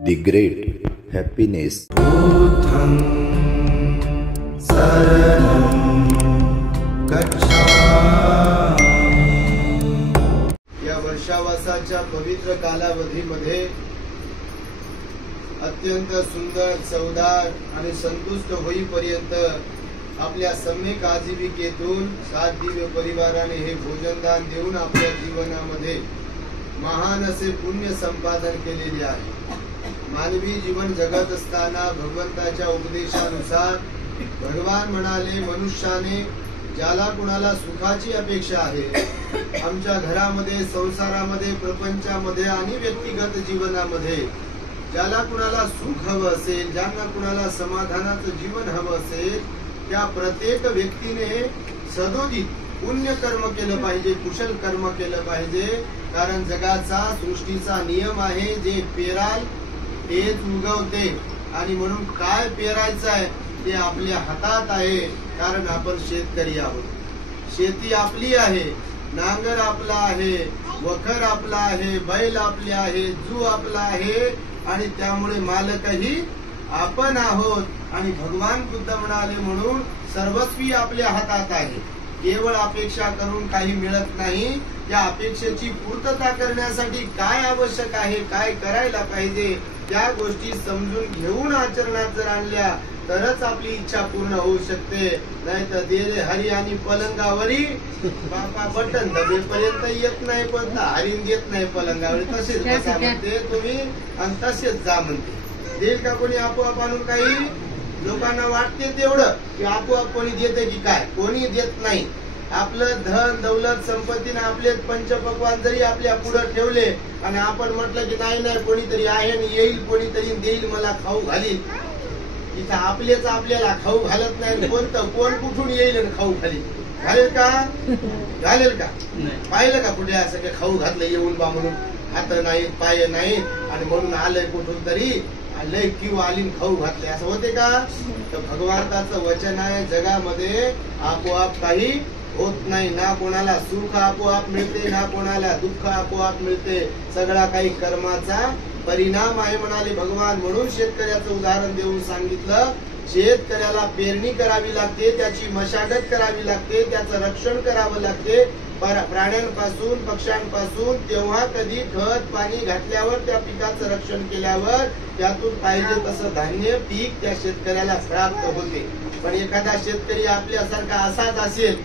The Great Happiness. या वर्षावासाच्या पवित्र कालावधीमध्ये अत्यंत सुंदर, चवदार आणि संतुष्ट होईपर्यंत आपल्या सम्यक आजीविकेतून 7 दिव्य परिवाराने हे भोजनदान देऊन आपल्या जीवनामध्ये महान असे पुण्य संपादन केलेले आहे. मानवी जीवन जगत असताना भगवंताच्या उपदेशानुसार भगवान म्हणाले, मनुष्याने ज्याला कुणाला सुखाची अपेक्षा आहे, आमच्या घरामध्ये, संसारामध्ये, प्रपंचामध्ये आणि व्यक्तिगत जीवनामध्ये ज्याला कुणाला सुख हवं असेल, ज्यांना कुणाला समाधानाचं जीवन हवं असेल, त्या प्रत्येक व्यक्तीने सदोदित पुण्य कर्म केलं पाहिजे, कुशल कर्म केलं पाहिजे. कारण जगाचा, सृष्टीचा नियम आहे, जे पेराल तेच उगवते. आणि म्हणून काय पेरायचं आहे ते आपल्या हातात आहे. कारण आपण शेतकरी आहोत. शेती आपली आहे, नांगर आपला आहे, वखर आपला आहे, बैल आपले आहे, जू आपला आहे आणि त्यामुळे मालकही आपण आहोत. आणि भगवान बुद्ध म्हणाले, म्हणून सर्वस्वी आपल्या हातात आहे. केवळ अपेक्षा करून काही मिळत नाही. त्या अपेक्षेची पूर्तता करण्यासाठी काय आवश्यक आहे, काय करायला पाहिजे, त्या गोष्टी समजून घेऊन आचरणात जर आणल्या तरच आपली इच्छा पूर्ण होऊ शकते. नाही तर देरे हरी आणि पलंगावरी बापा बटन दबेपर्यंत येत नाही, पण हरीन देत नाही पलंगावरी. तसेच बसा म्हणते तुम्ही आणि तसेच जा म्हणते. देईल का कोणी आपोआप आणून? काही लोकांना वाटते तेवढं की आपोआप कोणी देते की काय, कोणी देत नाही. आपलं धन दौलत संपत्तीने आपले पंचपक्वान जरी आपल्या पुढे ठेवले आणि आपण म्हटलं की नाही नाही कोणीतरी आहे आणि येईल, कोणीतरी देईल, मला खाऊ घालील, इथं आपलेच आपल्याला खाऊ घालत नाही. कोण कुठून येईल आणि खाऊ घालील? घालेल का? घालेल का? पाहिलं का कुठे असं काही खाऊ घातलं येऊन बा म्हणून? हात नाहीत, पाय नाहीत आणि म्हणून आलंय कुठून तरी लय किंवा आलीन खाऊ घातले, असं होते का? तर भगवंताचं वचन आहे, जगामध्ये आपोआप काही होत नाही. ना कोणाला सुख आपोआप मिळते, ना कोणाला दुःख आपोआप मिळते. सगळा काही कर्माचा परिणाम आहे म्हणाले भगवान. म्हणून शेतकऱ्याचं उदाहरण देऊन सांगितलं, शेतकऱ्याला पेरणी करावी लागते, त्याची मशागत करावी लागते, त्याचं रक्षण करावं लागते प्राण्यांपासून, पक्ष्यांपासून. तेव्हा कधी खत पाणी घातल्यावर, त्या पिकाचं रक्षण केल्यावर त्यातून पाहिजे तसं धान्य पीक त्या शेतकऱ्याला प्राप्त होते. पण एखादा शेतकरी आपल्यासारखा असाच असेल,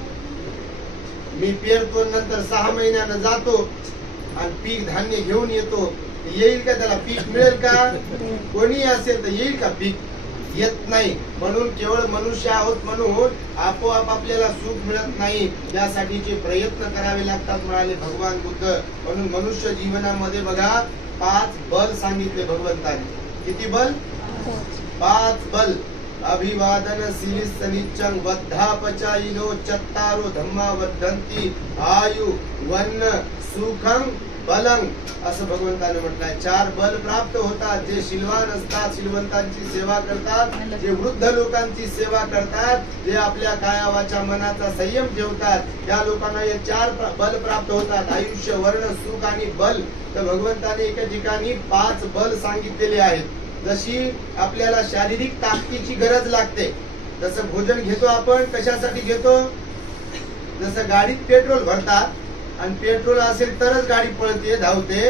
मी पेरतो नंतर 6 महिन्यानं जातो आणि पीक धान्य घेऊन येतो, येईल का? त्याला पीक मिळेल का? कोणी असेल तर येईल का पीक? येत नाही. म्हणून केवळ मनुष्य आहोत म्हणून आपोआप आपल्याला सुख मिळत नाही. त्यासाठीचे प्रयत्न करावे लागतात म्हणाले भगवान बुद्ध. म्हणून मनुष्य जीवनामध्ये बघा 5 बल सांगितले भगवंताने. किती बल? 5 बल. अभिवादन सिरिस निच्चं वद्धापचायिनो चत्तारो धम्मा वर्धन्ति आयु वन्न सुखं बलं, असं भगवंताने म्हटलंय. 4 बल प्राप्त होतात. जे शीलवान असतात, शीलवंतांची सेवा करतात, जे वृद्ध लोकांची सेवा करतात, जे आपल्या काया वाचा मनाचा संयम ठेवतात, त्या लोकांना हे 4 बल प्राप्त होतात. आयुष्य, वर्ण, सुख आणि बल. तर भगवंताने एका ठिकाणी 5 बल सांगितलेले आहेत. जशी आपल्याला शारीरिक ताकदीची गरज लागते, जसं भोजन घेतो आपण, कशासाठी घेतो? जसं गाडीत पेट्रोल भरतात आणि पेट्रोल असेल तरच गाडी पळते, धावते,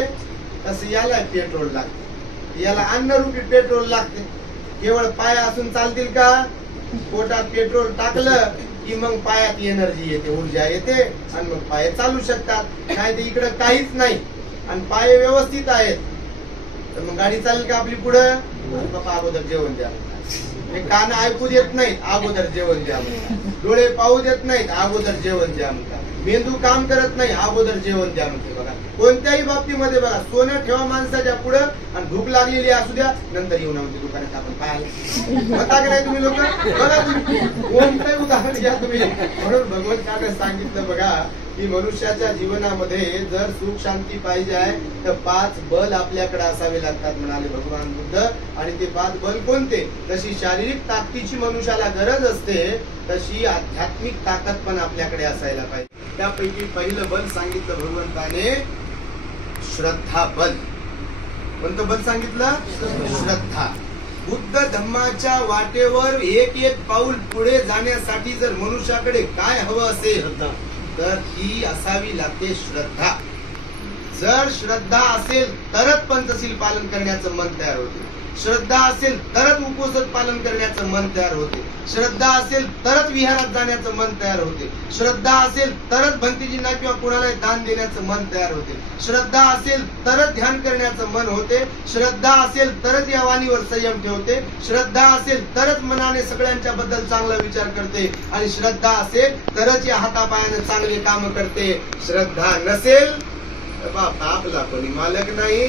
तसं याला पेट्रोल लागते. याला अन्नरूपी पेट्रोल लागते. केवळ पाय असून चालतील का? पोटात पेट्रोल टाकलं की मग पायात एनर्जी येते, ऊर्जा येते आणि मग पाय चालू शकतात. नाही तर इकडे काहीच नाही आणि पाय व्यवस्थित आहेत तर मग गाडी चालेल का आपली पुढं? बाबा अगोदर जेवण द्या. हे कान ऐकू देत नाहीत, अगोदर जेवण द्या म्हणतात. डोळे पाहू देत नाहीत, अगोदर जेवण द्या म्हणतात. मेंदू काम करत नाही, अगोदर जेवण द्या म्हणते. बघा कोणत्याही बाबतीमध्ये बघा, सोनं ठेवा माणसाच्या पुढं आणि भूक लागलेली असू द्या, नंतर येऊन आमच्या दुकानात आपण पाहायला होता की नाही तुम्ही लोक? बघा तुम्ही कोणतंही उदाहरण घ्या तुम्ही. म्हणून भगवंताने सांगितलं बघा की मनुष्याच्या जीवनामध्ये जर सुख शांती पाहिजे आहे तर 5 बल आपल्याकडे असावे लागतात म्हणाले भगवान बुद्ध. आणि ते 5 बल कोणते? जशी शारीरिक ताकदीची मनुष्याला गरज असते, तशी आध्यात्मिक ताकद पण आपल्याकडे असायला पाहिजे. त्यापैकी पहिलं बल सांगितलं भगवंताने, श्रद्धा बल. कोणतं बल सांगितलं? श्रद्धा. बुद्ध धम्माच्या वाटेवर एक एक पाऊल पुढे जाण्यासाठी जर मनुष्याकडे काय हवं असेल तर ती असावी लागते श्रद्धा. जर श्रद्धा असेल तरच पंचशील पालन करण्याचं मन तयार होते. श्रद्धा असेल तरच उपवास पालन करण्याचं मन तयार होते. श्रद्धा असेल तरच विहारात जाण्याचं मन तयार होते. श्रद्धा असेल तरच भंतीजींना किंवा कुणाला दान देण्याचं मन तयार होते. श्रद्धा असेल तरच ध्यान करण्याचं मन होते. श्रद्धा असेल तरच या वाणीवर संयम ठेवते. श्रद्धा असेल तरच मनाने सगळ्यांच्या बद्दल चांगला विचार करते. आणि श्रद्धा असेल तरच या हातापायाने चांगले काम करते. श्रद्धा नसेल बापा आपला कोणी मालक नाही.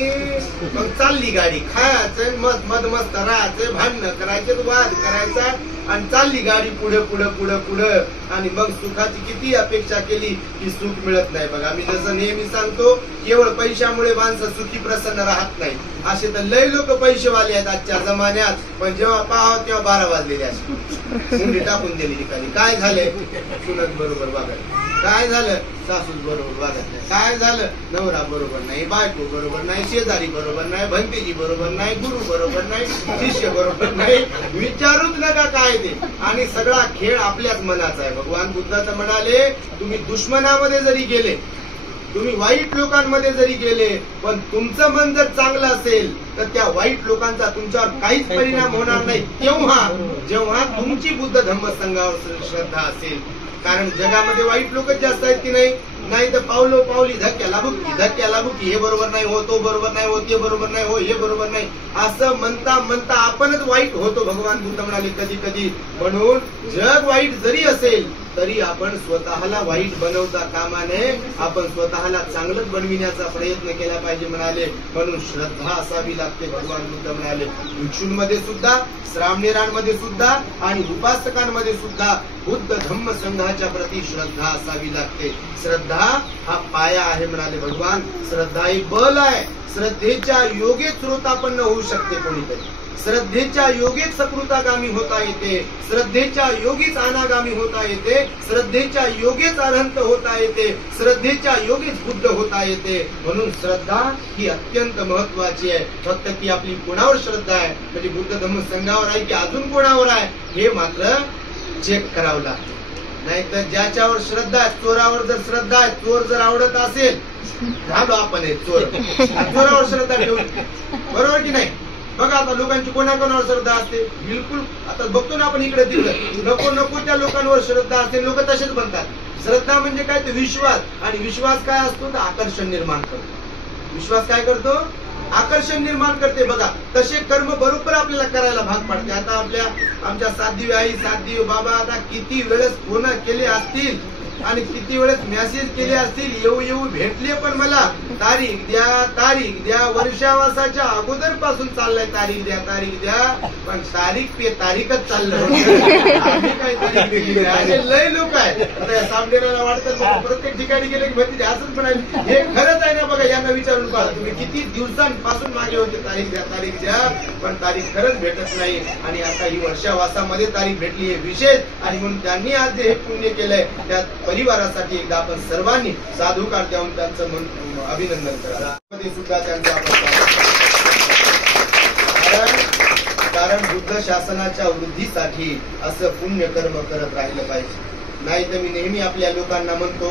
मग चालली गाडी, खायचं मस्त मस्त राहायचं, भांडणं करायचं, वाद करायचा आणि चालली गाडी पुढे पुढे पुढे पुढे. आणि मग सुखाची किती अपेक्षा केली की सुख मिळत नाही. बघा मी जसं नेहमी सांगतो, केवळ पैशामुळे माणसं सुखी प्रसन्न राहत नाही. असे तर लय लोक पैसेवाले आहेत आजच्या जमान्यात, पण जेव्हा पाहावं तेव्हा 12 वाजलेले असते. मुंडी टाकून दिली ठिकाणी. काय झालंय? सुनत बरोबर वागत, काय झालं? सासूस बरोबर वागत नाही. काय झालं? नवरा बरोबर नाही, बायको बरोबर नाही, शेजारी बरोबर नाही, भंतीजी बरोबर नाही, गुरु बरोबर नाही, शिष्य बरोबर नाही. विचारूच नका काय ते. आणि सगळा खेळ आपल्याच मनाचा आहे. भगवान बुद्धाचं म्हणाले, तुम्ही दुश्मनामध्ये जरी गेले, तुम्ही वाईट लोकांमध्ये जरी गेले, पण तुमचं मन जर चांगलं असेल तर त्या वाईट लोकांचा तुमच्यावर काहीच परिणाम होणार नाही. तेव्हा जेव्हा तुमची बुद्ध धम्म संघावर श्रद्धा असेल. कारण जगामध्ये वाईट लोकच जास्त आहेत की नाही? नाही तर पावलो पावली धक्क्याला बुक्की, हे बरोबर नाही हो, तो बरोबर नाही हो, ते बरोबर नाही हो, हे बरोबर नाही, असं म्हणता म्हणता आपणच वाईट होतो. भगवान बुद्ध म्हणाले कधी कधी. म्हणून जग वाईट जरी असेल तरी आपण स्वतःला वाईट बनवता कामा नये. आपण स्वतःला चांगलंच बनविण्याचा प्रयत्न केला पाहिजे म्हणाले. म्हणून श्रद्धा असावी लागते. भगवान बुद्ध म्हणाले भिक्षूंमध्ये सुद्धा, श्रामणेरांमध्ये सुद्धा आणि उपासकांमध्ये सुद्धा बुद्ध धम्म संघाच्या प्रती श्रद्धा असावी लागते. श्रद्धा हा पाया आहे म्हणाले भगवान. श्रद्धा एक बल आहे. श्रद्धेच्या योगे श्रोतापन्न होऊ शकते कोणीतरी. श्रद्धेच्या योगीच सकृतागामी होता येते. श्रद्धेच्या योगीच अनागामी होता येते. श्रद्धेच्या योगीच अरहंत होता येते. श्रद्धेच्या योगीच बुद्ध होता येते. म्हणून श्रद्धा ही अत्यंत महत्वाची आहे. फक्त ती आपली कोणावर श्रद्धा आहे, म्हणजे बुद्ध धम्म संघावर आहे की अजून कोणावर आहे, हे मात्र चेक करावं लागतं. नाहीतर ज्याच्यावर श्रद्धा आहे, चोरावर जर श्रद्धा आहे, चोर जर आवडत असेल, झालो आपण चोर, चोरावर श्रद्धा ठेवली, बरोबर की नाही? बघा आता लोकांची कोणाकोणावर श्रद्धा असते. बिलकुल आता बघतो ना आपण इकडे तिकडे, नको नको त्या लोकांवर श्रद्धा असते. लोक तसेच बनतात. श्रद्धा म्हणजे काय? तर विश्वास. आणि विश्वास काय असतो? तर आकर्षण निर्माण करतो. विश्वास काय करतो? आकर्षण निर्माण करते. बघा तसे कर्म बरोबर आपल्याला करायला भाग पडते. आता आमच्या सातदिवे आई, सातदिवे बाबा आता किती वेळेस फोन केले असतील आणि किती वेळेस मेसेज केले असतील, येऊ भेटले, पण मला तारीख द्या, वर्षावासाच्या अगोदर पासून चाललंय तारीख द्या, पण तारीखच चाललं. आम्ही काय तारीख दिली? लय लोक आहेत. आता सामनेला वाटतं प्रत्येक ठिकाणी गेले की भरती असंच म्हणाले. हे खरंच आहे ना? बघा यांना विचारून पहा तुम्ही, किती दिवसांपासून मागे होते तारीख द्या, पण तारीख खरंच भेटत नाही. आणि आता ही वर्षावासामध्ये तारीख भेटली आहे विशेष. आणि म्हणून त्यांनी आज जे हे पुण्य केलंय त्यात परिवारासाठी एकदा आपण सर्वांनी साधुकार देऊन त्यांचं अभिनंदन करा. सुद्धा त्यांचा कारण बुद्ध शासनाच्या वृद्धीसाठी असं पुण्य कर्म करत राहिलं पाहिजे. नाही तर मी नेहमी आपल्या लोकांना म्हणतो,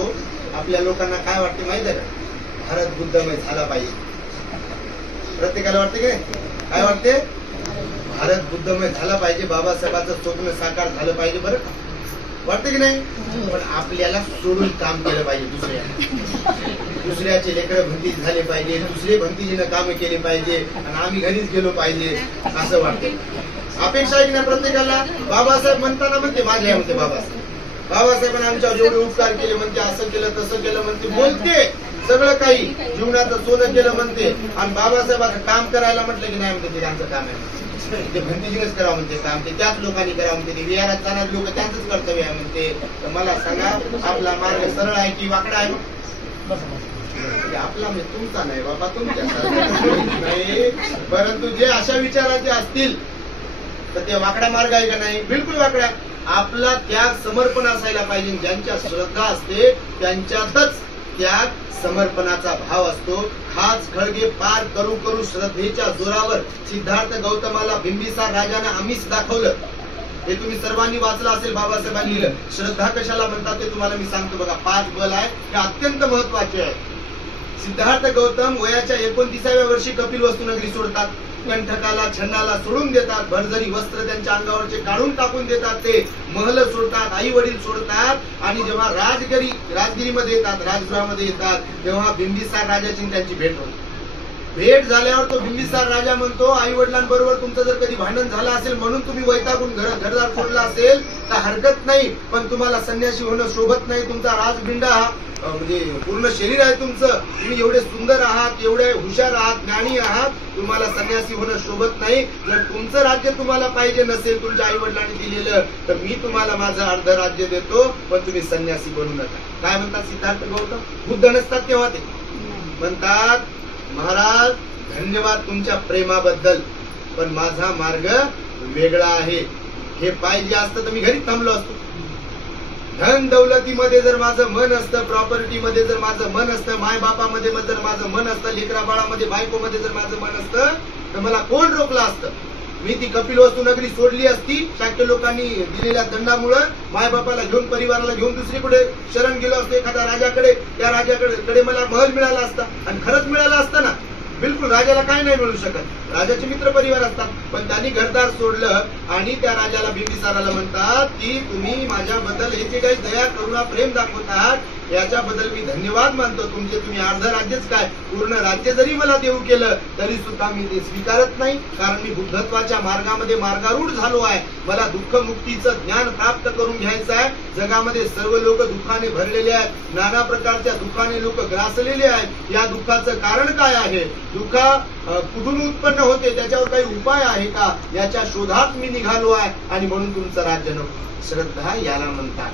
आपल्या लोकांना काय वाटते माहिती आहे का? भारत बुद्धमय झाला पाहिजे. प्रत्येकाला वाटते की नाही? काय वाटते? भारत बुद्धमय झाला पाहिजे, बाबासाहेबांचं स्वप्न साकार झालं पाहिजे. बरं वाटतं की नाही? पण आपल्याला सोडून काम केलं पाहिजे. दुसऱ्याचे लेकरं भंतीज झाले पाहिजे, दुसरे भंतीजीनं काम केले पाहिजे आणि आम्ही घरीच गेलो पाहिजे असं वाटतं. अपेक्षा आहे की नाही प्रत्येकाला? बाबासाहेब म्हणताना म्हणते माझ्या म्हणते बाबासाहेबांनी आमच्यावर जेवढे उपकार केले म्हणते, असं केलं तसं केलं म्हणते, बोलते सगळं काही, जीवनाचं सोनं केलं म्हणते. आणि बाबासाहेबांचं काम करायला म्हटलं की नाही म्हणते ते त्यांचं काम आहे, ते भंतीजीनेच करावं म्हणते काम, ते त्याच लोकांनी करावं म्हणते. विहारात जाणार लोक त्यांचंच कर्तव्य आहे म्हणते. तर मला सांगा आपला मार्ग सरळ आहे की वाकडा आहे? आपला म्हणजे तुमचा नाही बाबा, तुमच्या नाही. परंतु जे अशा विचाराचे असतील तर ते वाकडा मार्ग आहे का नाही? बिलकुल वाकडा. आपला त्याग समर्पण असायला पाहिजे. ज्यांच्या श्रद्धा असते त्यांच्यातच त्याग समर्पणाचा भाव असतो. खास खळगे पार करू करू श्रद्धेच्या जोरावर सिद्धार्थ गौतमाला बिंबिसार राजाने आमिष दाखवलं. हे तुम्ही सर्वांनी वाचलं असेल. बाबासाहेबांनी लिहिलं. श्रद्धा कशाला म्हणतात ते तुम्हाला मी सांगतो बघा. 5 बल आहे हे अत्यंत महत्वाचे आहे. सिद्धार्थ गौतम वयाच्या 29व्या वर्षी कपिलवस्तू नगरी सोडतात. कंठकाला छन्नाला सोडून देतात. भरजरी वस्त्र त्यांच्या अंगावरचे काढून टाकून देतात. ते महल सोडतात, आई वडील सोडतात आणि जेव्हा राजगिरीमध्ये येतात, राजगृहामध्ये येतात, तेव्हा बिंबिसार राजाची त्यांची भेट होते. भेट झाल्यावर तो बिंबिसार राजा म्हणतो, आई वडिलांबरोबर तुमचं जर कधी भांडण झालं असेल म्हणून तुम्ही वैतागून घरदार सोडला असेल तर हरकत नाही, पण तुम्हाला संन्यासी होणं शोभत नाही. तुमचा राजबिंडा हा म्हणजे पूर्ण शरीर आहे तुमचं. तुम्ही एवढे सुंदर आहात, एवढे हुशार आहात, ज्ञानी आहात, तुम्हाला संन्यासी होणं शोभत नाही. जर तुमचं राज्य तुम्हाला पाहिजे नसेल तुमच्या आई वडिलांनी दिलेलं, तर मी तुम्हाला माझं अर्ध राज्य देतो, पण तुम्ही संन्यासी बनू नका. काय म्हणतात सिद्धार्थ गौतम? बुद्ध नसतात तेव्हा ते म्हणतात, महाराज धन्यवाद तुमच्या प्रेमाबद्दल, पण माझा मार्ग वेगळा आहे. हे पाहिजे असतं तर मी घरी थांबलो असतो. धन दौलतीमध्ये जर माझं मन असतं, प्रॉपर्टीमध्ये जर माझं मन असतं, माय बापामध्ये जर माझं मन असतं, लेकरा बाळामध्ये बायकोमध्ये जर माझं मन असतं, तर मला कोण रोखलं असतं? मी ती कपिलवस्तू नगरी सोडली असती. शाक्य लोकांनी दिलेल्या दंडामुळे मायबापाला घेऊन, परिवाराला घेऊन दुसरीकडे शरण गेलो असतो एखाद्या राजाकडे. त्या राजाकडे मला महल मिळाला असता. आणि खरंच मिळाला असता ना. बिलकुल राजाला काय नाही मिळू शकत. राजाचे मित्र परिवार असतात. पण त्यांनी घरदार सोडलं आणि त्या राजाला बिंबिसाराला म्हणतात की तुम्ही माझ्याबद्दल हे जे काही दया करुणा प्रेम दाखवत आहात याच्याबद्दल मी धन्यवाद मानतो तुमचे. तुम्ही अर्ध राज्यच काय पूर्ण राज्य जरी मला देऊ केलं तरी सुद्धा मी ते स्वीकारत नाही, कारण मी बुद्धत्वाच्या मार्गामध्ये मार्गारूढ झालो आहे. मला दुःख मुक्तीचं ज्ञान प्राप्त करून घ्यायचं आहे. जगामध्ये सर्व लोक दुःखाने भरलेले आहेत. नाना प्रकारच्या दुःखाने लोक ग्रासलेले आहेत. या दुःखाचं कारण काय आहे? दुःख कुठून उत्पन्न होते, त्याच्यावर काही उपाय आहे का, याच्या शोधात मी निघालो आहे. आणि म्हणून तुमचं राज्य नको. श्रद्धा याला म्हणतात.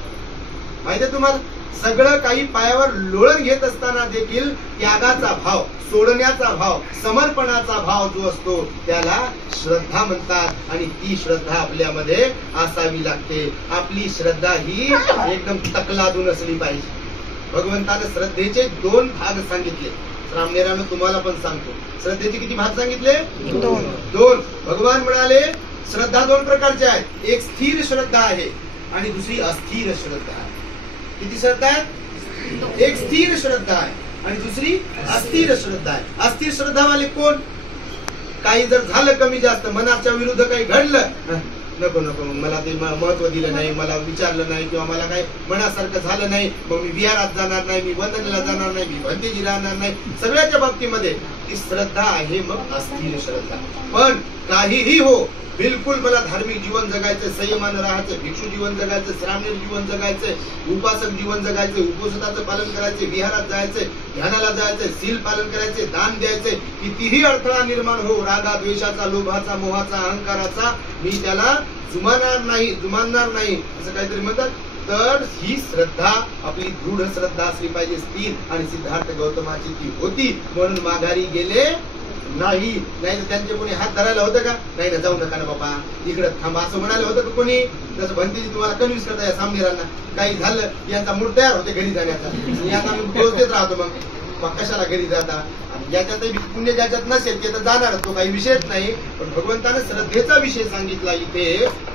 माहितीये तुम्हाला, सगळं काही पायावर लोळण घेत असताना देखील त्यागाचा भाव, सोडण्याचा भाव, समर्पणाचा भाव जो असतो त्याला श्रद्धा म्हणतात. आणि ती श्रद्धा आपल्यामध्ये असावी लागते. आपली श्रद्धा ही एकदम तकलादून असली पाहिजे. भगवंताने श्रद्धेचे 2 भाग सांगितले. रामनेरानं तुम्हाला पण सांगतो. श्रद्धेचे किती भाग सांगितले? 2. भगवान म्हणाले श्रद्धा 2 प्रकारच्या आहेत. एक स्थिर श्रद्धा आहे आणि दुसरी अस्थिर श्रद्धा आहे. किती श्रद्धा आहे? एक स्थिर श्रद्धा आहे आणि दुसरी अस्थिर श्रद्धा आहे. अस्थिर श्रद्धावाले कोण? काही जर झालं कमी जास्त, मनाच्या विरुद्ध काही घडलं, नको नको मला ते महत्व दिलं नाही, मला विचारलं नाही, किंवा मला काही मनासारखं झालं नाही, मग मी विहारात जाणार नाही, मी वंदनेला जाणार नाही, मी भंतेजी राहणार नाही. सगळ्याच्या बाबतीमध्ये ती श्रद्धा आहे मग अस्थिर श्रद्धा. पण काहीही हो, बिलकुल मला धार्मिक जीवन जगायचं, संयमानं राहायचं, भिक्षू जीवन जगायचं, श्रामणेर जीवन जगायचं, उपासक जीवन जगायचं, उपवासाचं पालन करायचं, विहारात जायचं, ध्यानाला जायचं, सील पालन करायचे, दान द्यायचे, कितीही अडथळा निर्माण हो, रागा द्वेषाचा, लोभाचा, मोहाचा, अहंकाराचा, मी त्याला जुमानणार नाही असं काहीतरी म्हणतात. तर ही श्रद्धा आपली दृढ श्रद्धा असली पाहिजे, स्थिर. आणि सिद्धार्थ गौतमाची ती होती, म्हणून माघारी गेले नाही. तर त्यांचे कोणी हात धरायला होतं का? नाही ना, जाऊ नका ना बाबा, इकडे थांबा असं म्हणायला होतं का कोणी? जसं भंतेजी तुम्हाला कन्व्हिन्स करता या सामनेरांना, काही झालं यांचा मूड तयार होते घरी जाण्याचा. याचा मी पोहोचतेच राहतो. मग कशाला घरी जाता? ज्याच्यातही पुण्य ज्याच्यात नसेल ते तर जाणार, तो काही विषयच नाही. पण भगवंतानं श्रद्धेचा विषय सांगितला इथे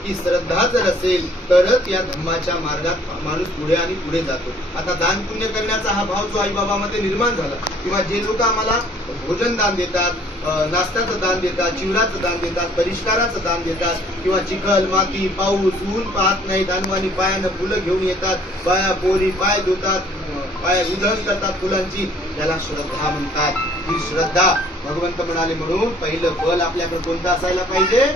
की श्रद्धा जर असेल तरच या धम्माच्या मार्गात माणूस पुढे आणि पुढे जातो. आता दान पुण्य करण्याचा हा भाव जो आई बाबामध्ये निर्माण झाला, किंवा जे लोक आम्हाला भोजन दान देतात, नाश्त्याचं दान देतात, चिवराचं दान देतात, परिष्काराचं दान देतात, किंवा चिखल माती पाऊस ऊन पाहत नाही, दानवानी पायानं फुलं घेऊन येतात, बाया पोरी पाय धुतात, पाय उधळण करतात फुलांची, त्याला श्रद्धा म्हणतात. ही श्रद्धा भगवंत म्हणाले म्हणून पहिलं बल आपल्याकडे कोणतं असायला पाहिजे?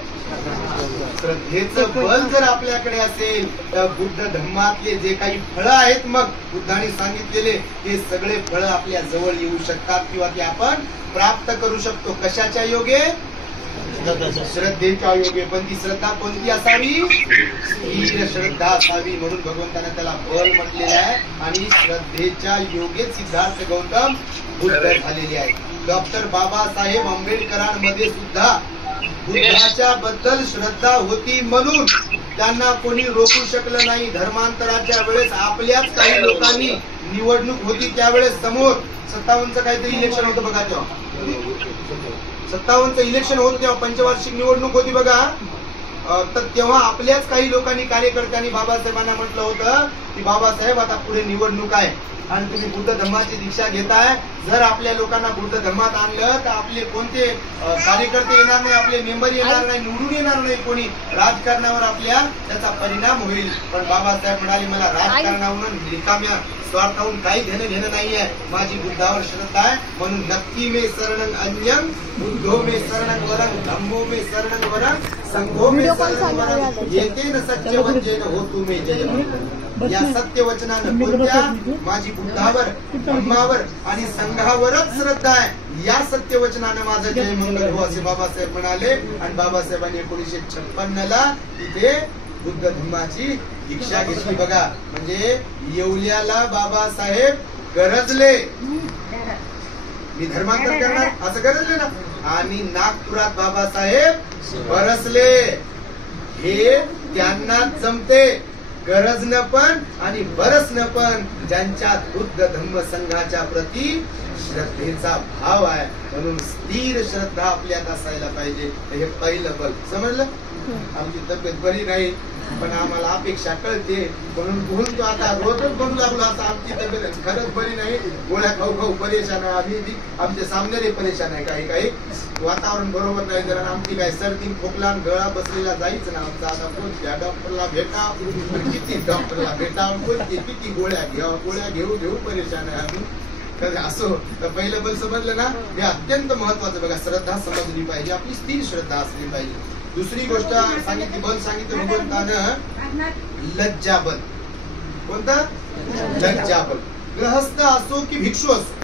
श्रद्धेचं बल जर आपल्याकडे असेल तर बुद्ध धम्मातले जे काही फळं आहेत, मग बुद्धाने सांगितलेले ते सगळे फळं आपल्या जवळ येऊ शकतात, किंवा ते आपण प्राप्त करू शकतो. कशाच्या योगे? श्रद्धेच्या योगे. पण ती श्रद्धा कोणती असावी? स्थिर श्रद्धा असावी. म्हणून भगवंताने त्याला बल म्हटलेलं आहे. आणि श्रद्धेच्या योगे सिद्धार्थ गौतम बुद्ध झालेले आहेत. डॉक्टर बाबासाहेब आंबेडकरांमध्ये सुद्धा बुद्धाच्या बद्दल श्रद्धा होती, म्हणून त्यांना कोणी रोखू शकलं नाही. धर्मांतराच्या वेळेस आपल्याच काही लोकांनी निवडणूक होती त्यावेळेस समोर 57चं काहीतरी इलेक्शन होतं बघा, तेव्हा 57चं इलेक्शन होतं, तेव्हा पंचवार्षिक निवडणूक होती बघा. तर तेव्हा आपल्याच काही लोकांनी, कार्यकर्त्यांनी बाबासाहेबांना म्हटलं होतं की बाबासाहेब आता पुढे निवडणूक आहे आणि तुम्ही बुद्ध धम्माची दीक्षा घेताय, जर आपल्या लोकांना बुद्ध धम्मात आणलं तर आपले कोणते कार्यकर्ते येणार नाही, आपले मेंबर येणार नाही, निवडून येणार नाही कोणी, राजकारणावर आपल्या त्याचा परिणाम होईल. पण बाबासाहेब म्हणाले मला राजकारणावरून रिकाम्या स्वार्थाहून काही घेणं नाहीये, माझी बुद्धावर श्रद्धा आहे, म्हणून नक्की मे शरणं अन्यं बुद्धो मे शरणं वरं धम्मो मे शरणं वरं संघो मे शरणं वरं येतेन सत्यवचनेन होतु मे जयः. या सत्य वचनानं कोणत्या, माझी बुद्धावर, धम्मावर आणि संघावरच श्रद्धा आहे, या सत्य वचनानं माझं जय मंगल हो असे बाबासाहेब म्हणाले. आणि बाबासाहेबांनी 1956ला इथे बुद्ध धम्माची दीक्षा घेतली बघा. म्हणजे येवल्याला बाबासाहेब गरजले, मी धर्मांतर करणार असं गरजले ना, आणि नागपुरात बाबासाहेब बरसले. हे त्यांना जमते, गरजणं पण आणि बरसणं पण, ज्यांच्यात बुद्ध धम्म संघाच्या प्रती श्रद्धेचा भाव आहे. म्हणून स्थिर श्रद्धा आपल्यात असायला पाहिजे. हे पहिलं बल. समजलं? आमची तब्येत बरी नाही पण आम्हाला अपेक्षा कळते म्हणून बोलतो, आता रोजच बनू लागलो असं. आमची तब्येत खरंच बरी नाही, गोळ्या खाऊ परेशान आहे, आम्ही आमचे सामने परेशान आहे, काही वातावरण बरोबर नाही, जरा आमची काय सर्दी खोकला गळा बसलेला जायच ना आमचा. आता कोणत्या डॉक्टरला भेटा, किती डॉक्टरला भेटा, किती गोळ्या घेऊ परेशान आहे आम्ही. असो तर पहिलं बल समजलं ना, हे अत्यंत महत्वाचं बघा. श्रद्धा समजली पाहिजे, आपली स्थिर श्रद्धा असली पाहिजे. दुसरी गोष्ट सांगितली, बल सांगितलं भगवंतानं, लज्जाबल. कोणतं? लज्जाबल. ग्रहस्थ असो की भिक्षू असो,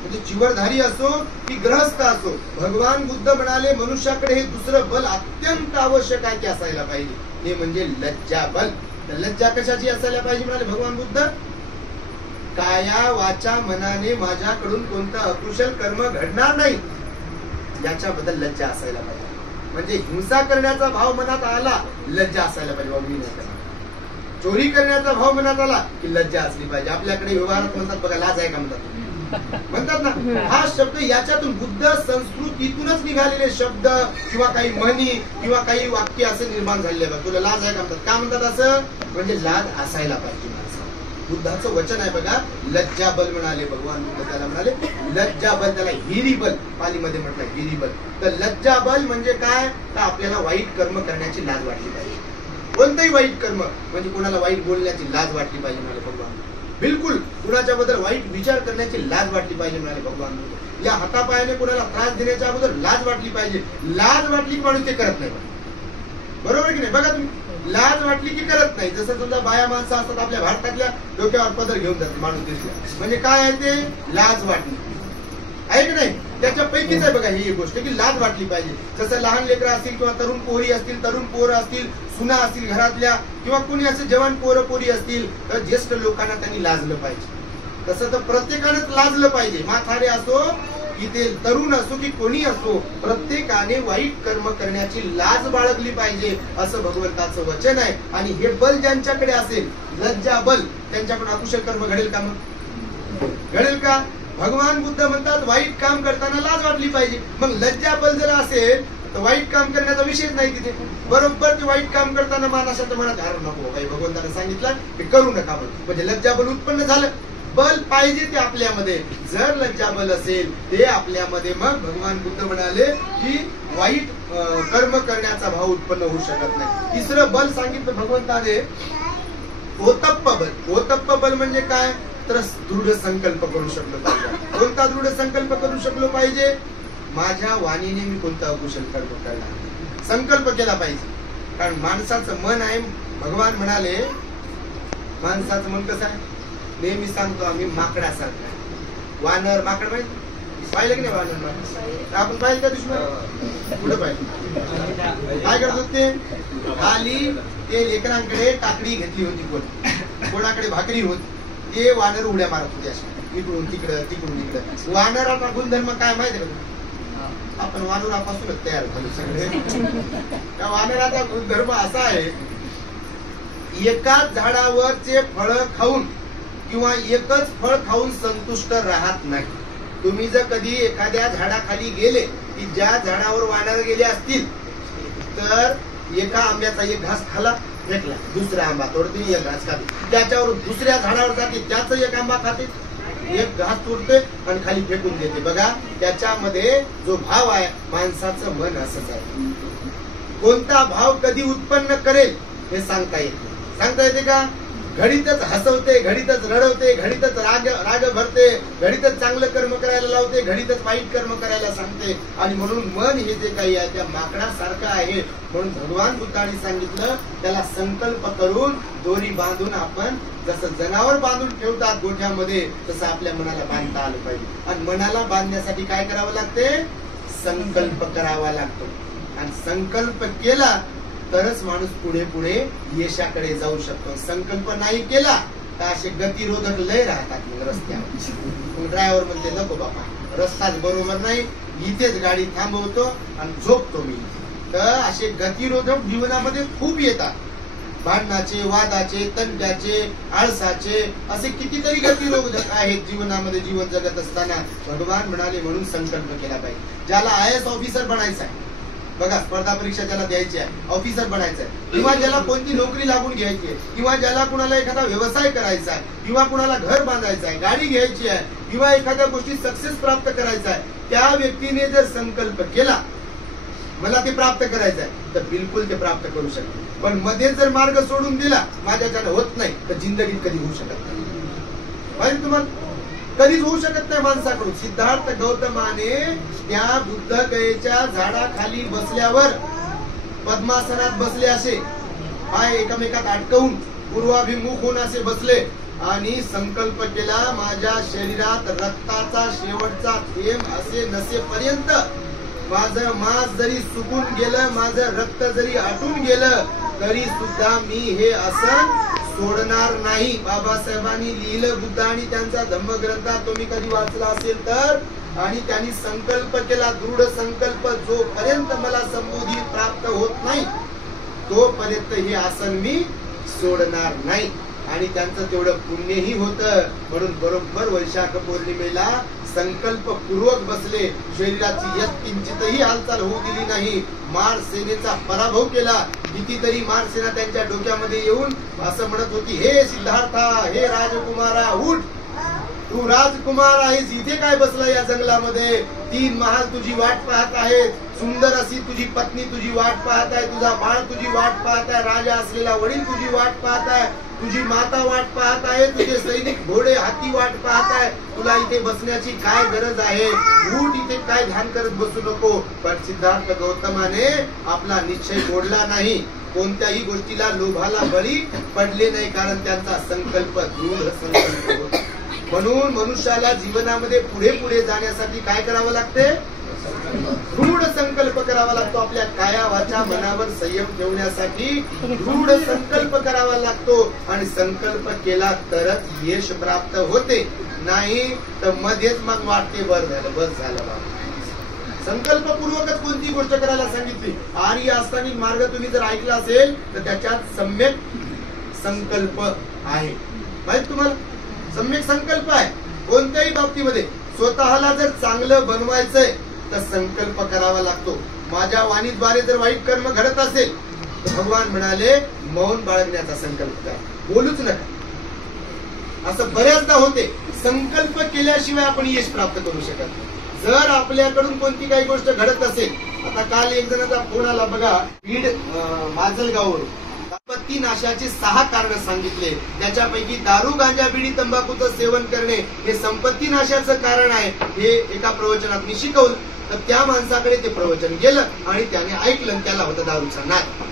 म्हणजे चिवरधारी असो की ग्रहस्थ असो, भगवान बुद्ध म्हणाले मनुष्याकडे हे दुसरं बल अत्यंत आवश्यक आहे की असायला पाहिजे, हे म्हणजे लज्जाबल. लज्जा कशाची असायला पाहिजे म्हणाले भगवान बुद्ध? काया वाचा मनाने माझ्याकडून कोणतं अकुशल कर्म घडणार नाही याच्याबद्दल लज्जा असायला पाहिजे. म्हणजे हिंसा करण्याचा भाव मनात आला, लज्जा असायला पाहिजे. चोरी करण्याचा भाव मनात आला की लज्जा असली पाहिजे. आपल्याकडे व्यवहारात म्हणतात बघा, लाज आहे का म्हणतात ना, हा शब्द याच्यातून बुद्ध संस्कृतीतूनच निघालेले शब्द किंवा काही म्हणी किंवा काही वाक्य असे निर्माण झालेले बघ. तुला लाज आहे का म्हणतात. का म्हणतात असं? म्हणजे लाज असायला पाहिजे. बुद्धाचं वचन आहे बघा, लज्जाबल म्हणाले भगवान बुद्ध. त्याला म्हणाले लज्जाबल, त्याला हिरीबल पालीमध्ये म्हटलं, हिरीबल. तर लज्जाबल म्हणजे काय? तर आपल्याला वाईट कर्म करण्याची लाज वाटली पाहिजे. कोणतंही वाईट कर्म, म्हणजे कोणाला वाईट बोलण्याची लाज वाटली पाहिजे म्हणाले भगवान. बिलकुल कुणाच्या बद्दल वाईट विचार करण्याची लाज वाटली पाहिजे म्हणाले भगवान. या हातापायाने कोणाला त्रास देण्याच्या अगोदर लाज वाटली पाहिजे. लाज वाटली की माणूस ते करत नाही. बरोबर की नाही? बघा तुम्ही, लाज वाटली की करत नाही. जसं समजा बाया माणसं असतात आपल्या भारतातल्या, डोक्यावर पदर घेऊन जातात माणूस दिसला म्हणजे काय आहे ते? लाज वाटली आहे की नाही? त्याच्यापैकीच आहे बघा ही गोष्ट की लाज वाटली पाहिजे. जसं लहान लेकरं असतील किंवा तरुण पोरी असतील, तरुण पोरं असतील, सुना असतील घरातल्या, किंवा कोणी असे जवान पोरं पोरी असतील, तर ज्येष्ठ लोकांना त्यांनी लाजलं पाहिजे. तसं तर प्रत्येकानेच लाजलं पाहिजे. म्हातारे असो की ते तरुण असो की कोणी असो, प्रत्येकाने वाईट कर्म करण्याची लाज बाळगली पाहिजे असं भगवंताचं वचन आहे. आणि हे बल ज्यांच्याकडे असेल, लज्जा बल, त्यांच्याकडून अकुशल कर्म घडेल का? मग घडेल का? भगवान बुद्ध म्हणतात वाईट काम करताना लाज वाटली पाहिजे. मग लज्जा बल जर असेल तर वाईट काम करण्याचा विषयच नाही तिथे. बरोबर ते वाईट काम करताना माणसाच्या मनात हर नको, काही भगवंताने सांगितलं ते करू नका, म्हणजे लज्जा बल उत्पन्न झालं. बल पाहिजे ते आपल्यामध्ये. जर लज्जा बल असेल ते आपल्यामध्ये, मग भगवान बुद्ध म्हणाले की वाईट कर्म करण्याचा भाव उत्पन्न होऊ शकत नाही. तिसरं बल सांगितलं भगवंताने, ओतप्प बल. ओतप्प बल म्हणजे काय? तर दृढ संकल्प करू शकलो पाहिजे. कोणता दृढ संकल्प करू शकलो पाहिजे? माझ्या वाणीने मी कोणता अकुशल कर्म करणार, संकल्प केला पाहिजे. कारण माणसाचं मन आहे, भगवान म्हणाले माणसाचं मन कसं आहे? नेहमी सांगतो आम्ही माकडासारखं आहे. वानर माकड माहिती पाहिलं की नाही? वानर आपण पाहिलं का दुश्मन? कुठं पाहिलं? काय करत होते? खाली ते लेकरांकडे काकडी घेतली होती, कोणाकडे भाकरी होती, ते वानर उड्या मारत होते अशा, इकडून तिकडं तिकडून इकडं. वानराचा गुणधर्म काय माहिती का? आपण वानरापासूनच तयार झालो सगळे. त्या वानराचा गुणधर्म असा आहे, एकाच झाडावरचे फळ खाऊन किंवा एकच फळ खाऊन संतुष्ट राहत नाही. तुम्ही जर कधी एखाद्या झाडाखाली गेले की ज्या झाडावर वानर गेले असतील तर एका आंब्याचा एक घास खाला फेकला, दुसरा आंबा तोडते एक घास खाते, त्याच्यावर दुसऱ्या झाडावर जाते त्याच एक आंबा खाते, एक घास तोडते आणि खाली फेकून देते. बघा त्याच्यामध्ये जो भाव आहे माणसाचं मन असंच आहे. कोणता भाव कधी उत्पन्न करेल हे सांगता येत नाही. सांगता येते का? घडीतच हसवते, घडीतच रडवते, घडीतच राग भरते, घडीतच चांगलं कर्म करायला लावते, घडीतच वाईट कर्म करायला सांगते. आणि म्हणून मन हे जे काही आहे त्या माकडासारखं आहे. म्हणून भगवान बुद्धांनी सांगितलं त्याला संकल्प करून दोरी बांधून आपण जसं जनावर बांधून ठेवतात गोठ्यामध्ये तसं आपल्या मनाला बांधता आलं पाहिजे. आणि मनाला बांधण्यासाठी काय करावं लागते? संकल्प करावा लागतो. आणि संकल्प केला तरच माणूस पुढे पुढे यशाकडे जाऊ शकतो. संकल्प नाही केला तर असे गतिरोधक लय राहतात रस्त्यावर. ड्रायव्हर म्हणते नको बाबा रस्ताच बरोबर नाही, इथेच गाडी थांबवतो आणि झोपतो मी. तर असे गतिरोधक जीवनामध्ये खूप येतात. भांडणाचे, वादाचे, तंट्याचे, आळसाचे असे कितीतरी गतिरोधक आहेत जीवनामध्ये जीवन जगत असताना. भगवान म्हणाले म्हणून संकल्प केला पाहिजे. ज्याला IAS ऑफिसर बनायचं आहे, बघा स्पर्धा परीक्षा ज्याला द्यायची आहे, ऑफिसर बनायचं आहे, किंवा ज्याला कोणती नोकरी लागून घ्यायची आहे, किंवा ज्याला कुणाला एखादा व्यवसाय करायचा आहे, किंवा कुणाला घर बांधायचं आहे, गाडी घ्यायची आहे, किंवा एखाद्या गोष्टी सक्सेस प्राप्त करायचा आहे, त्या व्यक्तीने जर संकल्प केला मला ते प्राप्त करायचं आहे तर बिलकुल ते प्राप्त करू शकते. पण मध्ये जर मार्ग सोडून दिला माझ्याच्यानं होत नाही तर जिंदगीत कधी होऊ शकत नाही. माहिती तुम्हाला कधीच होऊ शकत नाही माणसाकडून. सिद्धार्थ गौतमाने त्या बुद्ध गयेच्या झाडाखाली बसल्यावर पद्मासनात बसले, असे पाय एकमेकात अटकवून पूर्वाभिमुख होऊन असे बसले आणि संकल्प केला माझ्या शरीरात रक्ताचा शेवटचा थेंब असे नसेपर्यंत माझं मांस जरी सुकून गेलं, माझं रक्त जरी आटून गेलं तरी सुद्धा मी हे आसन सोडणार नाही. बाबासाहेबांनी लिहिलं बुद्ध आणि त्यांचा धम्मग्रंथात तुम्ही कधी वाचला असेल तर. आणि त्यांनी संकल्प केला दृढ संकल्प, जोपर्यंत मला संबोधी प्राप्त होत नाही तोपर्यंत हे आसन मी सोडणार नाही. आणि त्यांचं तेवढं पुण्यही होतं. म्हणून बरोबर वैशाख पौर्णिमेला संकल्प पूर्वक बसले, शरीराची यत्किंचितही हालचाल होऊ दिली नाही, मार सेनेचा पराभव केला. कितीतरी मार सेना त्यांच्या डोक्यामध्ये येऊन असं म्हणत होती, हे सिद्धार्था, हे राजकुमारा उठ, तू राजकुमार आहेस, इथे काय बसला या जंगलामध्ये? 3 महाल तुझी वाट पाहत आहेत, सुंदर अशी तुझी पत्नी तुझी वाट पाहत आहे, तुझा बाळ तुझी वाट पाहत आहे, राजा असलेला वडील तुझी वाट पाहत आहे, तुझी माता वाट पाहत आहे, तुझे सैनिक घोडे हाती वाट पाहत आहे. तुला इथे बसण्याची काय गरज आहे? उठ, इथे काय ध्यान करत बसू नको. पण सिद्धार्थ गौतमाने आपला निश्चय मोडला नाही, कोणत्याही गोष्टीला लोभाला बळी पडले नाही, कारण त्यांचा संकल्प दृढ संकल्प होता. म्हणून मनुष्याला जीवनामध्ये पुढे पुढे जाण्यासाठी काय करावं लागते? दृढ संकल्प करावा लागतो. आपल्या काया वाचा मनावर संयम ठेवण्यासाठी दृढ संकल्प करावा लागतो. आणि संकल्प केला तरच यश प्राप्त होते, नाही तर मध्येच मग वाटते बस झालं बाबा. संकल्पपूर्वकच कोणती गोष्ट करायला सांगितली. आर्य अष्टांगिक मार्ग तुम्ही जर ऐकला असेल तर त्याच्यात सम्यक संकल्प आहे. माहित तुम्हाला सम्यक संकल्प आहे. कोणत्याही बाबतीमध्ये स्वतःला जर चांगलं बनवायचंय तर संकल्प करावा लागतो. माझ्या वाणीद्वारे जर वाईट कर्म घडत असेल तर भगवान म्हणाले मौन बाळगण्याचा संकल्प करा, बोलूच नका. असं बऱ्याचदा होते. संकल्प केल्याशिवाय आपण यश प्राप्त करू शकत नाही. जर आपल्याकडून कोणती काही गोष्ट घडत असेल, आता काल एक जणांचा फोन आला बघा, बीड माजलगाववरून, संपत्ती नाशाची 6 कारण सांगितले. त्याच्यापैकी दारू, गांजा, बिडी, तंबाखूचं सेवन करणे हे संपत्ती नाशाचं कारण आहे, हे एका प्रवचनात मी शिकवलं. तर त्या माणसाकडे ते प्रवचन गेलं आणि त्याने ऐकलं, त्याला होता दारूचा नाद.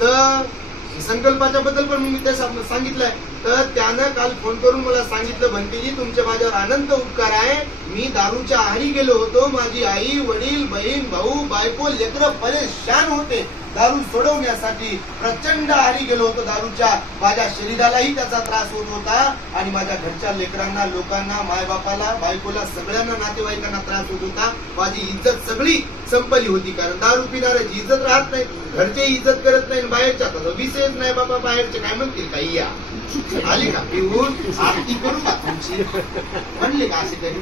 तर संकल्पाच्या बद्दल पण मी ते सांगितलंय. तर त्यानं काल फोन करून मला सांगितलं, भंतेजी तुमचे माझ्यावर अनंत उपकार आहे. मी दारूच्या आहारी गेलो होतो, माझी आई, वडील, बहीण, भाऊ, बायको, लेकरं परेशान होते. दारू सोडवण्यासाठी प्रचंड आहारी गेलो होतो दारूच्या. माझ्या शरीरालाही त्याचा त्रास होत होता आणि माझ्या घरच्या लेकरांना, लोकांना, मायबापाला, बायकोला, सगळ्यांना, नातेवाईकांना त्रास होत होता. माझी इज्जत सगळी संपली होती. कारण दारू पिणाऱ्याची इज्जत राहत नाही, घरचे इज्जत करत नाही, बाहेरच्या विषयच नाही बाबा, बाहेरचे काय म्हणतील काही या. आली का पिऊन आरती करू का तुमची म्हणले का असे काही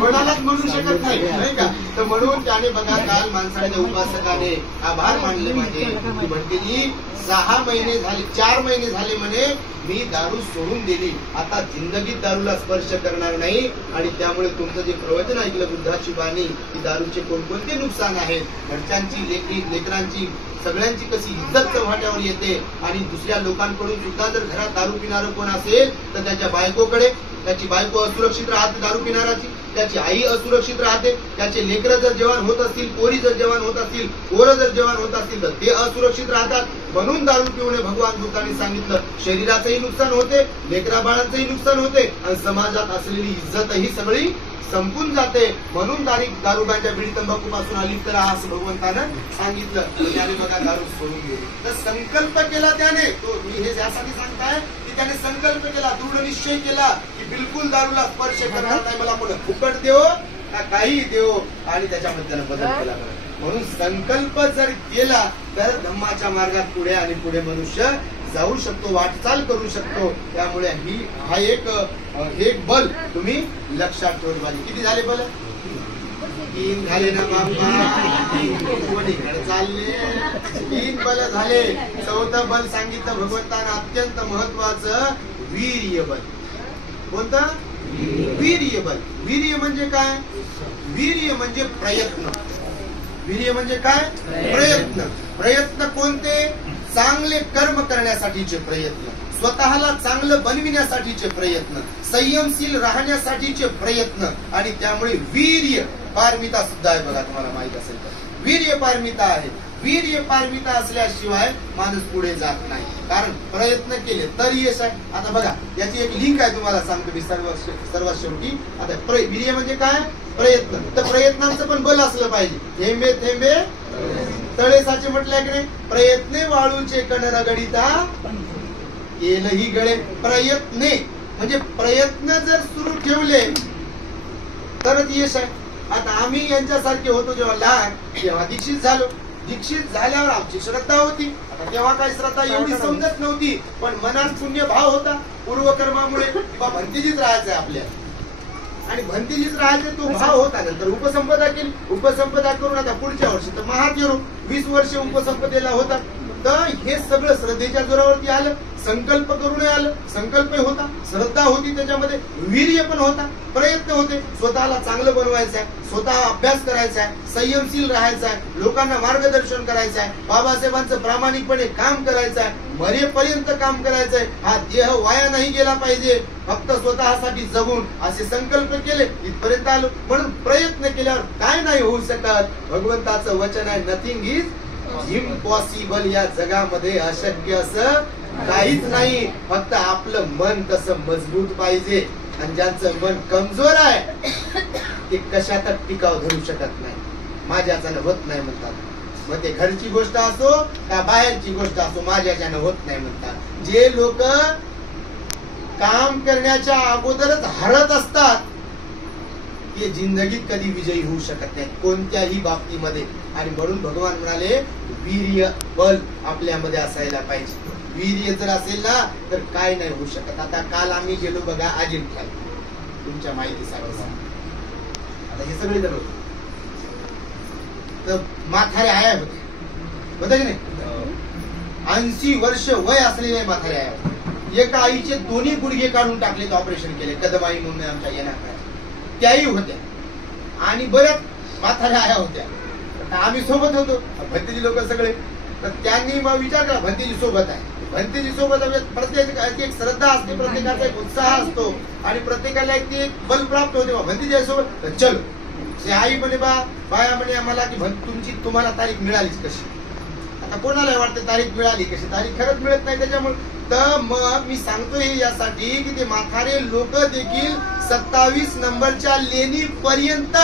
कोणालाच म्हणू शकत नाही का. तर म्हणून त्याने बघा काल माणसाच्या उपासकाने आभार मानले माझे. म्हणते 6 महिने झाले 4 महिने झाले म्हणे मी दारू सोडून दिली, आता जिंदगीत दारूला स्पर्श करणार नाही. आणि त्यामुळे तुमचं जे प्रवचन ऐकलं बुद्धाची बाणी की दारूचे कोणकोणते नुकसान आहेत, घरच्यांची लेकरांची सगळ्यांची कशी इज्जत चव्हाट्यावर येते. आणि दुसऱ्या लोकांकडून सुद्धा जर घरात दारू पिणारं कोण असेल तर त्याच्या बायकोकडे, त्याची बायको असुरक्षित राहते दारू पिणाराची, त्याची आई असुरक्षित राहते, त्याचे लेकरं जर जवान होत असतील, पोरी जर जवान होत असतील, पोरं जर जवान होत असतील तर ते असुरक्षित राहतात. म्हणून दारू पिऊ नये भगवान बुद्धांनी सांगितलं. शरीराचंही नुकसान होते, लेकरा बाळांचंही नुकसान होते आणि समाजात असलेली इज्जतही सगळी संपून जाते. म्हणून दारूगांच्या बिडी तंबाखू पासून अलिप्त राहा असं भगवंतानं सांगितलं. त्याने बघा दारू सोडून गेली. तर संकल्प केला त्याने, तो मी हे यासाठी सांगताय की त्याने संकल्प केला, दृढ निश्चय केला की बिलकुल दारूला स्पर्श करणार नाही, मला कोण फुकट देव का काही देव. आणि त्याच्यामध्ये त्यानं बदल केला. म्हणून संकल्प जर केला तर धम्माच्या मार्गात पुढे आणि पुढे मनुष्य जाऊ शकतो, वाटचाल करू शकतो. त्यामुळे हा एक बल तुम्ही लक्षात ठेवलं पाहिजे. किती झाले बल? 3 झाले ना बाबा, चालले 3 बल झाले. 4थं बल सांगितलं भगवंतानं अत्यंत महत्वाचं, वीर्य बल. कोणतं? वीर्य बल. वीर्य म्हणजे काय? वीर्य म्हणजे प्रयत्न. वीर्य म्हणजे काय? प्रयत्न. प्रयत्न कोणते? चांगले कर्म करण्यासाठीचे प्रयत्न, स्वतःला चांगलं बनविण्यासाठीचे प्रयत्न, संयमशील राहण्यासाठीचे प्रयत्न. आणि त्यामुळे वीर्य पारमिता सुद्धा आहे बघा, तुम्हाला माहित असेल तर वीर्य पारमिता आहे. वीर्य पारमिता असल्याशिवाय माणूस पुढे जात नाही, कारण प्रयत्न केले तर यश आहे. आता बघा याची एक लिंक आहे, तुम्हाला सांगतो मी सर्वात शेवटी. आता वीर्य म्हणजे काय? प्रयत्न. तर प्रयत्नांचं पण बल असलं पाहिजे. थेंबे थेंबे तळे साचे म्हटलंय की नाही, प्रयत्ने वाळूचे कण रगडिता केलंही गळे. प्रयत्ने म्हणजे प्रयत्न जर सुरू ठेवले तरच यश आहे. आता आम्ही यांच्यासारखे होतो जेव्हा लहान, तेव्हा दीक्षित झालो. दीक्षित झाल्यावर आमची श्रद्धा होती. आता तेव्हा काही श्रद्धा एवढी समजत नव्हती, पण मनात पुण्य भाव होता पूर्वकर्मामुळे. किंवा भंतीजीच राहायचंय आपल्या, आणि भंतीजीच राहायचे तो भाव होता. नंतर उपसंपदा केली. उपसंपदा करून आता पुढच्या वर्षी तर महातेरू 20 वर्ष उपसंपदेला होता. तर हे सगळं श्रद्धेच्या जोरावरती आलं. संकल्प करून आलं. संकल्प होता, श्रद्धा होती, त्याच्यामध्ये वीर्य पण होता, प्रयत्न होते. स्वतःला चांगलं बनवायचं आहे, स्वतः अभ्यास करायचा आहे, संयमशील राहायचा आहे, लोकांना मार्गदर्शन करायचं आहे, बाबासाहेबांचं प्रामाणिकपणे काम करायचं आहे, मरेपर्यंत काम करायचंय. हा देह वाया नाही गेला पाहिजे, फक्त स्वतःसाठी जगून असे संकल्प केले, इथपर्यंत आलो. म्हणून प्रयत्न केल्यावर काय नाही होऊ शकत. भगवंताचं वचन आहे, नथिंग इज इम्पॉसिबल. या जगामध्ये अशक्य असं काहीच नाही. फक्त आपलं मन तसं मजबूत पाहिजे. आणि ज्यांचं मन कमजोर आहे ते कशातच टिकाव धरू शकत नाही. माझ्याच्यानं होत नाही म्हणतात. मग ते घरची गोष्ट असो का बाहेरची गोष्ट असो, माझ्याच्यानं होत नाही म्हणतात. जे लोक काम करण्याच्या अगोदरच हरत असतात ते जिंदगीत कधी विजयी होऊ शकत नाही कोणत्याही बाबतीमध्ये. आणि म्हणून भगवान म्हणाले वीर्य बल आपल्यामध्ये असायला पाहिजे. वीर्य जर असेल ना तर काय नाही होऊ शकत. आता काल आम्ही गेलो बघा अजिंठ्याला, तुमच्या माहितीसाठी. आता हे सगळे जण होते तर म्हातारे आया होते, होते की नाही. 80 वर्ष वय असलेले म्हातारे आया होते. एका आईचे दोन्ही गुडघे काढून टाकले, ऑपरेशन केले. कदमाई म्हणून आमच्या येणार त्याही होत्या. आणि बऱ्याच म्हाताऱ्या आया होत्या. आम्ही सोबत होतो, भंतेजी लोक सगळे. तर त्यांनी मग विचार करा, भंतेजी सोबत आहे. भंतेजी सोबत प्रत्येकाची एक श्रद्धा असते, प्रत्येकाचा एक उत्साह असतो आणि प्रत्येकाला एक बल प्राप्त होते. भंतेजी सोबत चल. आई म्हणे बाया म्हणे आम्हाला की तुम्हाला तारीख मिळालीच कशी. आता कोणाला वाटतं तारीख मिळाली कशी, तारीख खरंच मिळत नाही. त्याच्यामुळे तर मग मी सांगतोय यासाठी की ते म्हातारे लोक देखील 27 नंबरच्या लेणी पर्यंत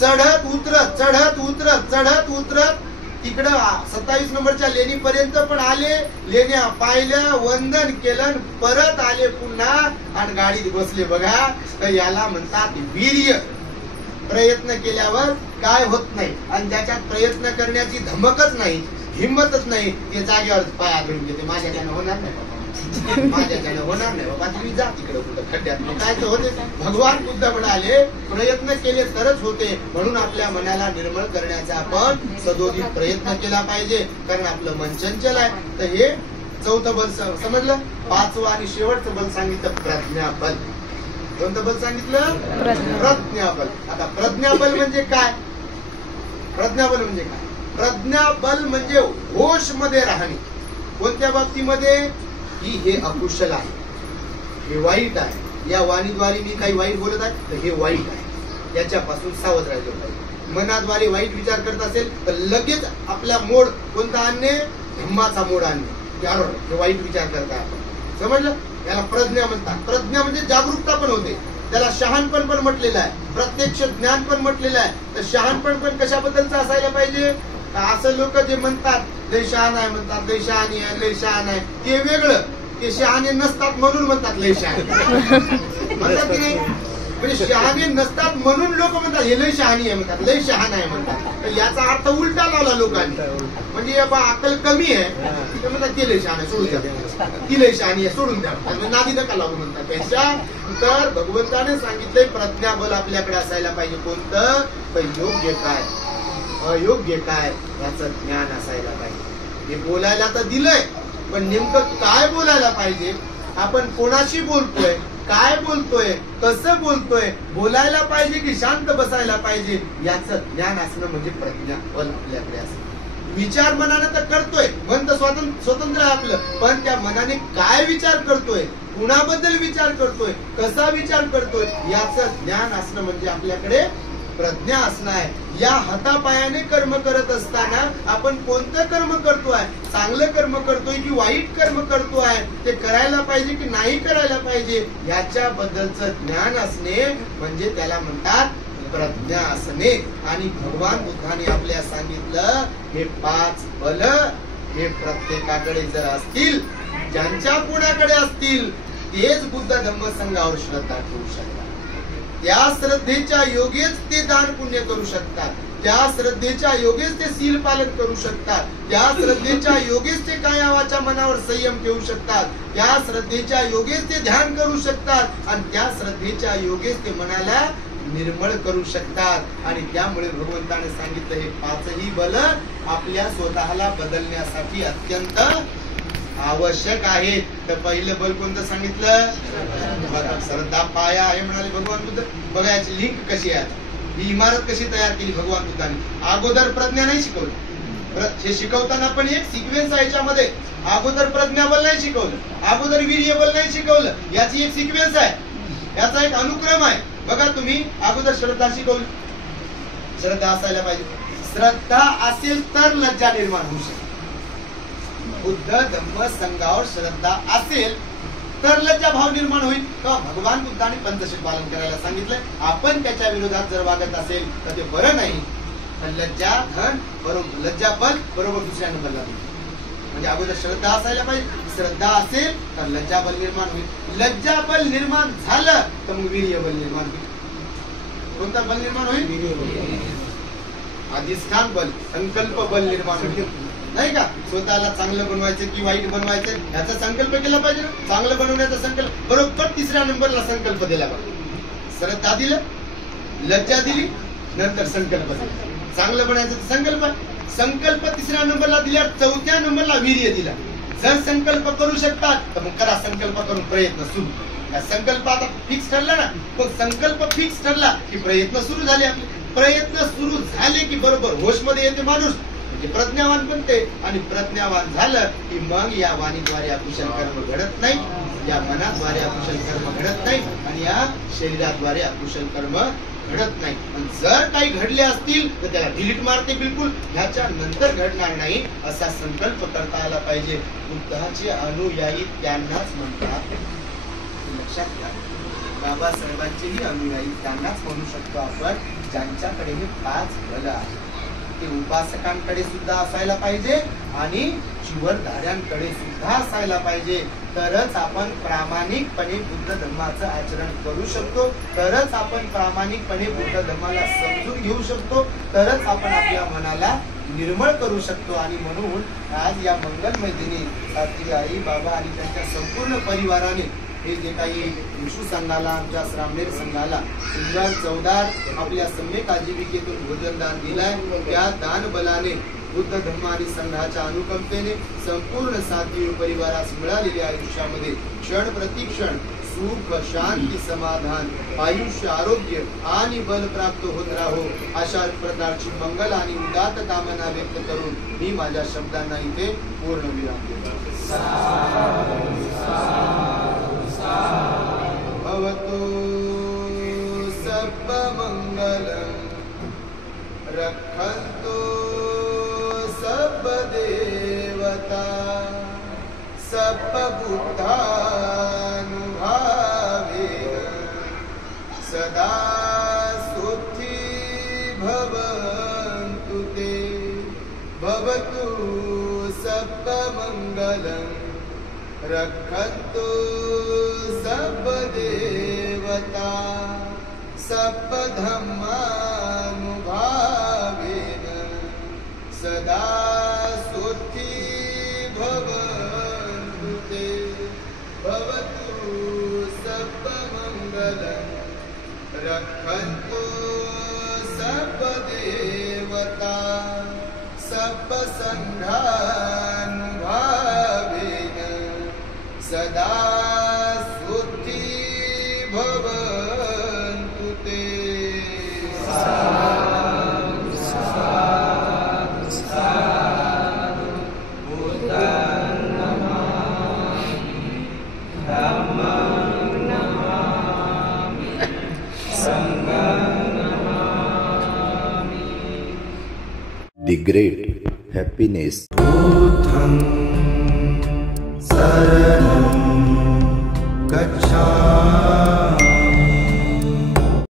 चढत उतरत चढत उतरत चढत उतरत तिकडं 27 नंबरच्या लेणी पर्यंत पण आले. लेण्या पाहिल्या, वंदन केलं, परत आले पुन्हा आणि गाडीत बसले. बघा तर याला म्हणतात वीर्य. प्रयत्न केल्यावर काय होत नाही आणि त्याच्यात प्रयत्न करण्याची धमकच नाही, हिंमतच नाही, ते जागेवर पाय आदळून घेते, माझ्याच्यानं होणार नाही बाबा, माझ्याच्यानं होणार नाही बाबा, तुम्ही जा तिकडे कुठं खड्ड्यात. मग काय तर होते. भगवान बुद्ध म्हणाले प्रयत्न केले तरच होते, म्हणून आपल्या मनाला निर्मळ करण्याचा आपण सदोदित प्रयत्न केला पाहिजे, कारण आपलं मन चंचल आहे. तर हे चौथं बल समजलं. पाचवं आणि शेवटचं बल सांगितलं प्रज्ञाबल. कोणतं बल सांगितलं? प्रज्ञाबल. आता प्रज्ञाबल म्हणजे काय? प्रज्ञाबल म्हणजे काय? प्रज्ञाबल म्हणजे होश मध्ये राहणे. कोणत्या बाबतीमध्ये? की हे अकुशल आहे, हे वाईट आहे, या वाणीद्वारे मी काही वाईट बोलत आहे तर हे वाईट आहे, याच्यापासून सावध राहिलं पाहिजे. मनाद्वारे वाईट विचार करत असेल तर लगेच आपला मोड कोणता आणणे? धम्माचा मोड आणणे. हे वाईट विचार करता आपण. समजलं? याला प्रज्ञा म्हणतात. प्रज्ञा म्हणजे जागरूकता पण होते. त्याला शहाणपण पण म्हटलेलं आहे, प्रत्यक्ष ज्ञान पण म्हटलेलं आहे. तर शहाणपण पण कशाबद्दलचं असायला पाहिजे? असं लोक जे म्हणतात लय शहाण आहे, म्हणतात लय शहाणी आहे, लय शहाण आहे, ते वेगळं. ते शहाणे नसतात म्हणून म्हणतात लय शहाण म्हणतात की नाही? म्हणजे शहाणे नसतात म्हणून लोक म्हणतात हे लय शहाणी आहे, म्हणतात लय शहाण आहे म्हणतात. तर याचा अर्थ उलटा लावला लोकांनी. म्हणजे अक्कल कमी आहे ते म्हणतात ते लय शहाण आहे, सोडून द्या, ती लय शहाणी आहे, सोडून द्या, नादी नका लावू म्हणतात. त्याच्या तर भगवंताने सांगितलंय प्रज्ञाबल आपल्याकडे असायला पाहिजे. कोणतं? तर योग्य काय अयोग्य काय याचं ज्ञान असायला पाहिजे. हे बोलायला तर दिलंय, पण नेमकं काय बोलायला पाहिजे, आपण कोणाशी बोलतोय, काय बोलतोय, कसं बोलतोय, बोलायला पाहिजे की शांत बसायला पाहिजे, याचं ज्ञान असणं म्हणजे प्रज्ञाबल आपल्याकडे असणं. विचार मनानं तर करतोय, मन तर स्वतंत्र आहे आपलं, पण त्या मनाने काय विचार करतोय, कुणाबद्दल विचार करतोय, कसा विचार करतोय, याचं ज्ञान असणं म्हणजे आपल्याकडे प्रज्ञा असणं आहे. या हातापायाने कर्म करत असताना आपण कोणतं कर्म करतोय, चांगलं कर्म करतोय की वाईट कर्म करतोय, ते करायला पाहिजे की नाही करायला पाहिजे, याच्याबद्दलचं ज्ञान असणे म्हणजे त्याला म्हणतात प्रज्ञा असणे. आणि भगवान बुद्धाने आपल्या सांगितलं हे 5 बल हे प्रत्येकाकडे जर असतील, ज्यांच्या कोणाकडे असतील, तेच बुद्ध धम्म संघावर श्रद्धा ठेवू शकतात. त्या श्रद्धेच्या योगेच ते दान पुण्य करू शकतात, त्या श्रद्धेच्या योगेच ते सील पालन करू शकतात, त्या श्रद्धेच्या योगेच ते काया वाचा मनावर संयम ठेवू शकतात, त्या श्रद्धेच्या योगेच ते ध्यान करू शकतात, आणि त्या श्रद्धेच्या योगेच ते मनाला निर्मळ करू शकतात. आणि त्यामुळे भगवंताने सांगितलं हे 5ही बल आपल्या स्वतःला बदलण्यासाठी अत्यंत आवश्यक आहे. तर पहिलं बल कोणतं सांगितलं? बघा, श्रद्धा पाया आहे म्हणाले भगवान बुद्ध. बघा याची लिंक कशी आहे, ही इमारत कशी तयार केली भगवान बुद्धांनी. अगोदर प्रज्ञा नाही शिकवलं, हे शिकवताना पण एक सिक्वेन्स आहे याच्यामध्ये. अगोदर प्रज्ञाबल नाही शिकवलं, अगोदर वीर्यबल नाही शिकवलं, याची एक सिक्वेन्स आहे, याचा एक अनुक्रम आहे. बघा तुम्ही अगोदर श्रद्धा शिकवली, श्रद्धा असायला पाहिजे. श्रद्धा असेल तर लज्जा निर्माण होऊ शकते. बुद्ध धम्म संघावर श्रद्धा असेल तर लज्जा भाव निर्माण होईल. भगवान बुद्धाने पंचशील पालन करायला सांगितलंय. आपण त्याच्या विरोधात जर वागत असेल तर ते बरं नाही. लज्जा धन बरोबर, लज्जा बल बरोबर दुसऱ्या नंबरला. म्हणजे अगोदर श्रद्धा असायला पाहिजे. श्रद्धा असेल तर लज्जा बल निर्माण होईल. लज्जा बल निर्माण झालं तर मग वीर्य बल निर्माण होईल. कोणता बल निर्माण होईल? अधिष्ठान बल, संकल्प बल निर्माण होईल. नाही का? स्वतःला चांगलं बनवायचं की वाईट बनवायचं याचा संकल्प केला पाहिजे ना. चांगलं बनवण्याचा संकल्प बरोबर तिसऱ्या नंबरला संकल्प दिला पाहिजे. श्रद्धा दिलं, लज्जा दिली, नंतर संकल्प दिला. चांगलं बनायचं संकल्प, संकल्प तिसऱ्या नंबरला दिल्यावर चौथ्या नंबरला वीर्य दिला. जर संकल्प करू शकतात तर मग करा, संकल्प करून प्रयत्न सुरू. संकल्प आता फिक्स ठरला ना, मग संकल्प फिक्स ठरला की प्रयत्न सुरू झाले. आपले प्रयत्न सुरू झाले की बरोबर होश मध्ये येते माणूस, प्रज्ञावान बनते. आणि प्रज्ञावान झालं की मग या वाणीद्वारे अकुशल कर्म घडत नाही, या मनाद्वारे अकुशल कर्म घडत नाही, आणि या शरीराद्वारे अकुशल कर्म घडत नाही. जर काही घडले असतील तर त्याला डिलीट मारते बिलकुल, ह्याच्या नंतर घडणार नाही असा संकल्प करता आला पाहिजे. बुद्धाचे अनुयायी त्यांनाच म्हणतात, लक्षात घ्या. बाबासाहेबांचेही अनुयायी त्यांनाच म्हणू शकतो आपण ज्यांच्याकडे हे 5 बल आहेत. ते उपासकांकडे सुद्धा असायला पाहिजे आणि जीवनधाऱ्यांकडे सुद्धा असायला पाहिजे. तरच आपण प्रामाणिकपणे बुद्ध धर्माचं आचरण करू शकतो, तरच आपण प्रामाणिकपणे बुद्ध धर्माला समजून घेऊ शकतो, तरच आपण आपल्या मनाला निर्मळ करू शकतो. आणि म्हणून आज या मंगलमय दिनी सात्विक आई बाबा आणि त्यांच्या संपूर्ण परिवाराने हे जे काही विशू संघाला, आमच्या श्रामणेर संघाला सुंदर चवदार आपल्या सम्यक आजीविकेतून भोजनदान दिलाय, त्या दान बलाने बुद्ध धर्म आणि संघाच्या अनुकंपेने संपूर्ण सात्विक परिवारास मिळालेल्या आयुष्यामध्ये क्षण प्रतिक्षण सुख, शांती, समाधान, आयुष्य, आरोग्य आणि बल प्राप्त होत राहो, अशा प्रकारची मंगल आणि उदात्त कामना व्यक्त करून मी माझ्या शब्दांना इथे पूर्ण विराम देतो. भवतु सर्व मंगलम रक्षन्तु सर्व देवता सर्व बुद्धानुभावेन सदा सुखी भवन्तु ते. भवतु सर्व मंगलम रक्षन्तु सर्व देवता सर्व धर्मानुभावेन सदा सुखी भवन्तु ते. भवतु सर्व मंगलम रक्षन्तु सर्व देवता सर्व संघानुभावेन सदा सुखी भवन्तु ते. The great happiness. बुद्धं शरणं